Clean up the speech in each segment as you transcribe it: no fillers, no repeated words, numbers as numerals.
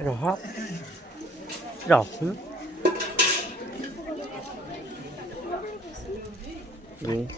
Rahat. Rahat. Đúng.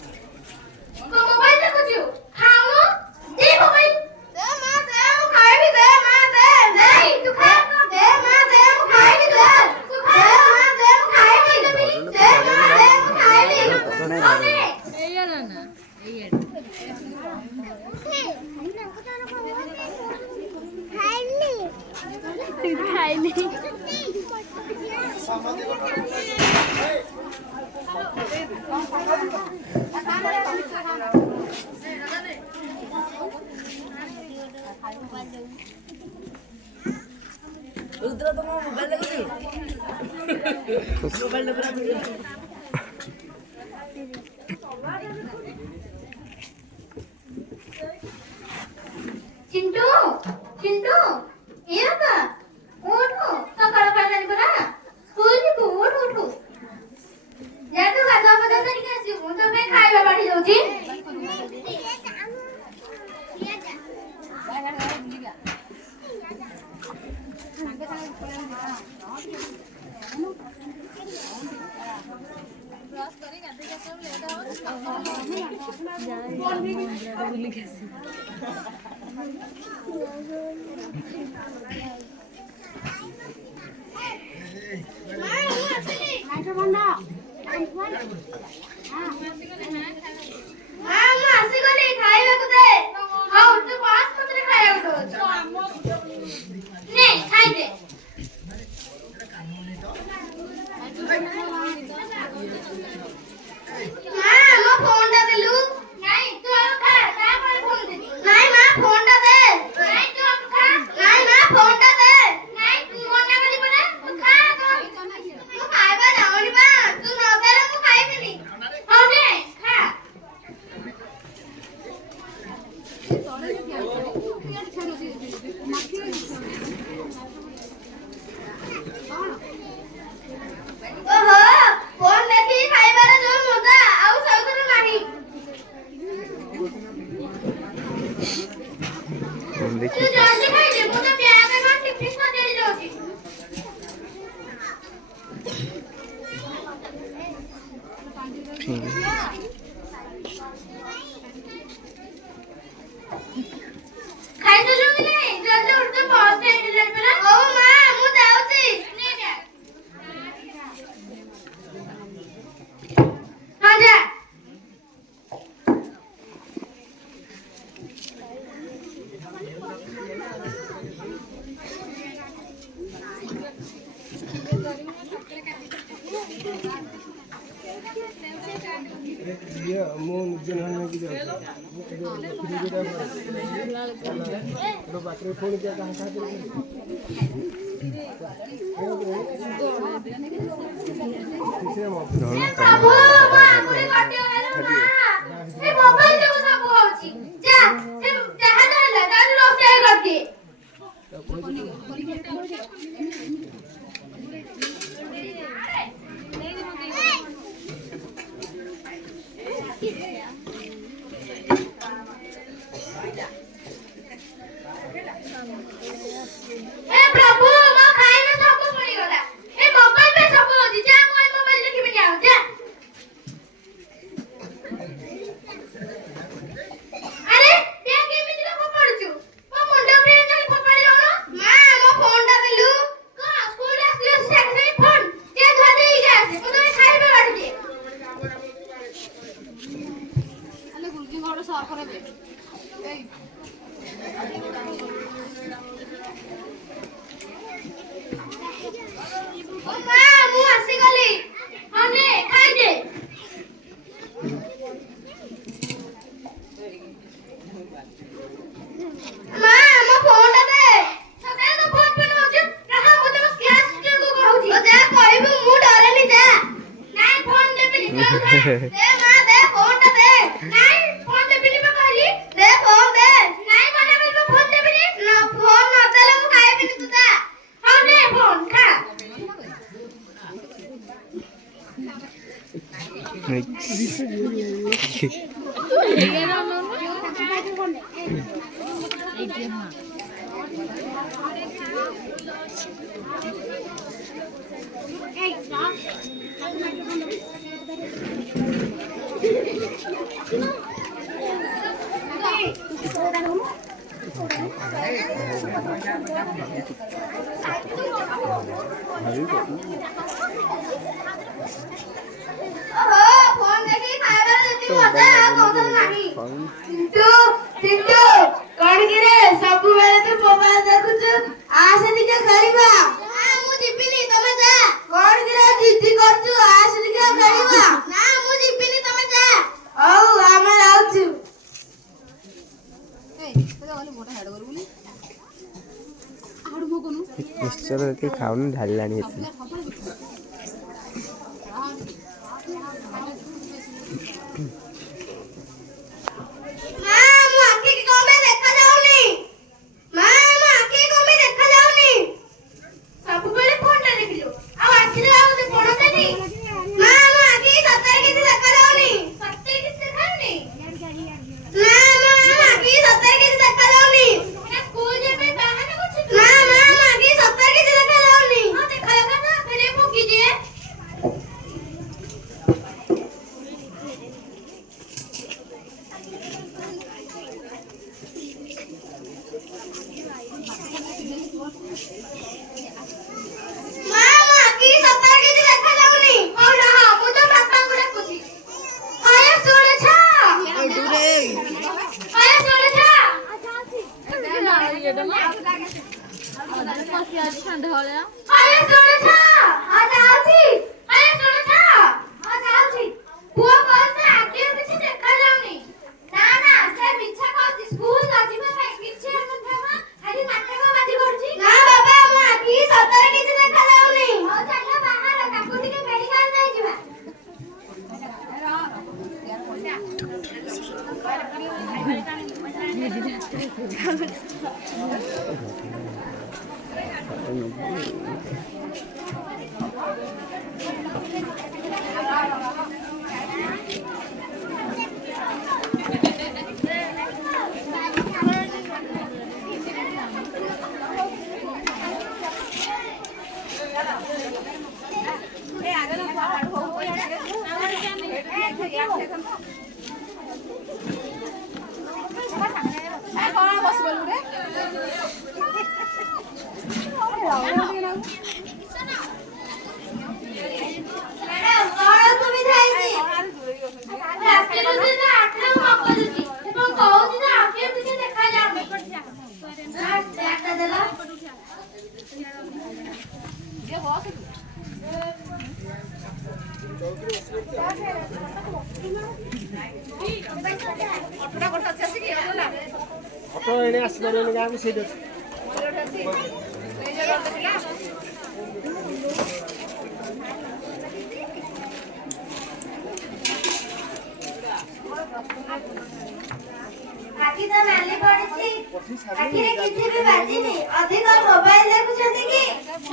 Chintu Chintu ये का उठो सकाळ खायला बरा स्कूल जिबू उठ या तू गाधा बदा करी आसी मु तो पे खाଇବା बाटी जाउची दे मां दे फोन टा दे नहीं फोन दे बिनी में कहली दे फोन दे नहीं मना कर फोन दे बिनी ना फोन न देले मु खाइ बिनी तुदा हां दे फोन खा फोन देखी खाइबा देती मजा कौन नाही चिंटू कौन गिरे सब बेले तू मोबाइल देखुछ आसे दिके खेलिबा ना मु जिबिनी तमे जा कौन गिरे जिद्दी करछु आसे दिके खेलिबा ना मु जिबिनी तमे जा औ आमे आउछु ए तोले वाली मोटा हेड करबुनी आडू मो कोनु मिक्सचर के खाउन ढालिलानी हेती ଅଟୋ ଏଣେ ଆସିପାରିବନି ଗାଁକୁ ସେଇଠି ଅଛି। ଆଖି ତ ନାଲି ପଡିଛି ଆଖିରେ କିଛି ବି ବାଜିନି ଅଧିକ ମୋବାଇଲ ଦେଖୁଛନ୍ତି କି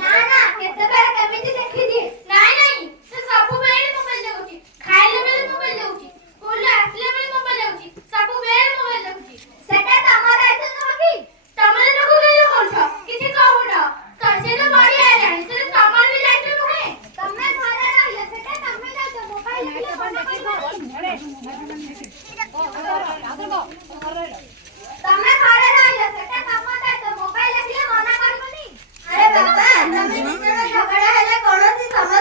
ନା ନା କେତେବେଳେ କେମିତି ଦେଖିଦିଏ ନାଇଁ ନାଇଁ ସେ ସବୁବେଳେ ମୋବାଇଲ ଦେଖୁଛି ଖାଇଲା ବେଳେ ମୋବାଇଲ ଦେଖୁଛି ସ୍କୁଲରୁ ଆସିଲା ବେଳେ ମୋବାଇଲ ଦେଖୁଛି ସବୁବେଳେ ମୋବାଇଲ ଦେଖୁଛି ସେଟା ତମ ଦାୟିତ୍ୱ ନୁହଁ କି ତମେ ତାକୁ କିଛି କରୁଛ କିଛି କହୁନ ତ ସେ ତ ବଢି ହେଲାଣି ସେ ତମର ବି ଦାୟିତ୍ୱ ନୁହେଁ ତମେ ଘରେ ରହିଲେ ସେଟା ତମେ ଦାୟିତ୍ୱ ମୋବାଇଲ ଦେଖିଲେ କଣ କରିବ ତମେ ଘରେ ରହିଲେ ସେଟା ତମ ଦାୟିତ୍ୱ ମୋବାଇଲ ଦେଖିଲେ ମନା କରିବନି ଆରେ ବାବା ତମେ ନିଜର ଝଗଡା ହେଲେ କୌଣସି ସମସ୍ୟା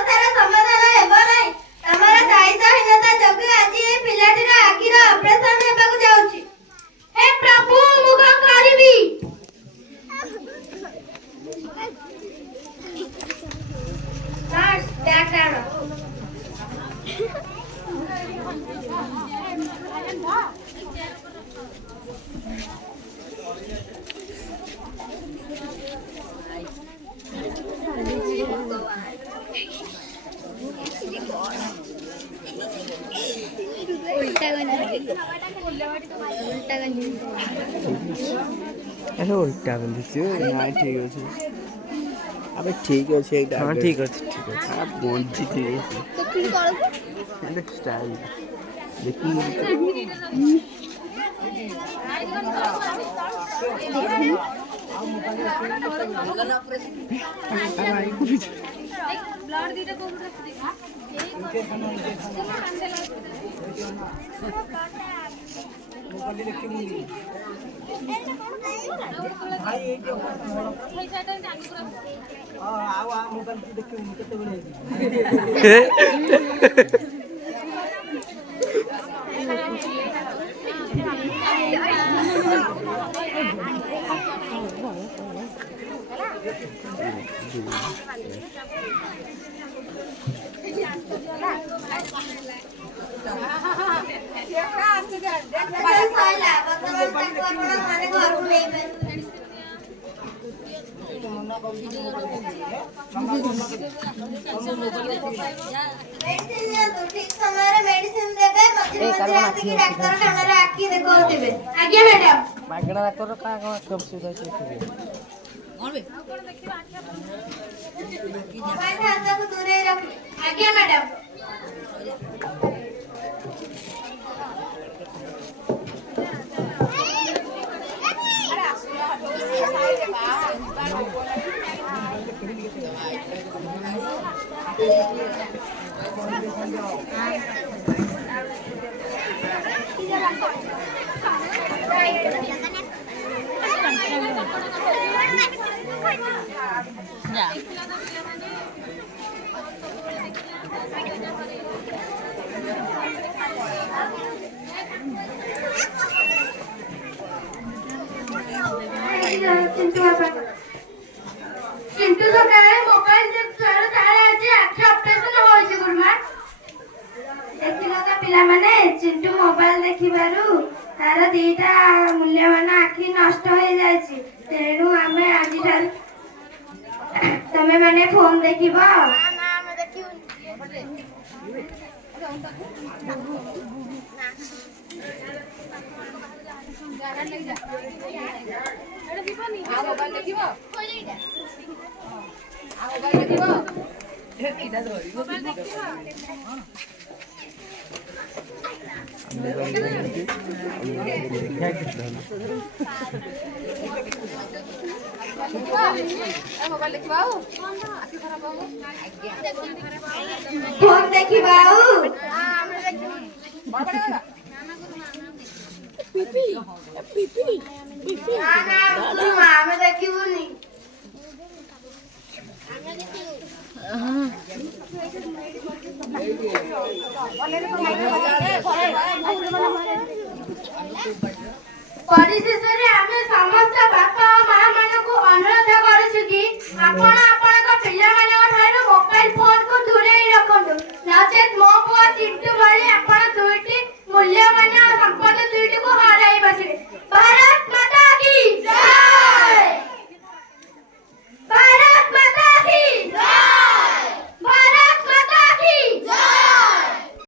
अरे उल्टा बंदिछु ना ठीक अच्छे अबे ठीक अच्छे हाँ ठीक अच्छे ठीक अच्छे हाँ बंची ठीक स्टाइल देखी ठीक समय मेडिसिन देबे मझे आके डाक्टर खाना रे आखी देखो देबे आज्ञा मैडम मागणा डाक्टर का सब सुविधा छै मोबाइल हाथ को दूर रख आज्ञा मैडम चिंटू सकाळे मोबाइल देखछार तारे आज आखि ऑपरेशन होइछ गुरुमा देखिलो का पिला माने चिंटू मोबाइल देखिबारु तार दीटा मूल्यवान आखि नष्ट होई जायछि तेनु आमे आजि ठार तमे माने फोन देखिबो ना हम देखिउ मोबाइल देखिबो फोन देखिबा ଆମେ ଦେଖିବୁନି ପରିଶେଷରେ ଆମେ ସମସ୍ତ ବାପା ଓ ମା ମାନଙ୍କୁ ଅନୁରୋଧ କରୁଛୁ କି ଆପଣ ଆପଣଙ୍କ ପିଲାମାନଙ୍କ ଠାରୁ ମୋବାଇଲ ଫୋନକୁ ଦୂରେଇ ରଖନ୍ତୁ ନଚେତ୍ ମୋ ପୁଅ ଚିଣ୍ଟୁ ଭଳି ଆପଣ ଦୁଇଟି